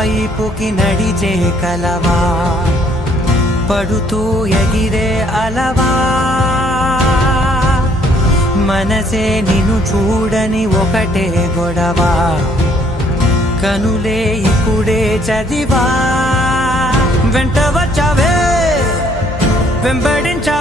వైపుకి నడిచే కలవా, పడుతూ ఎగిరే అలవా, మనసే నిన్ను చూడని ఒకటే గొడవ, కనులే ఇప్పుడే చదివా. వెంట వచ్చావే వెంబడించా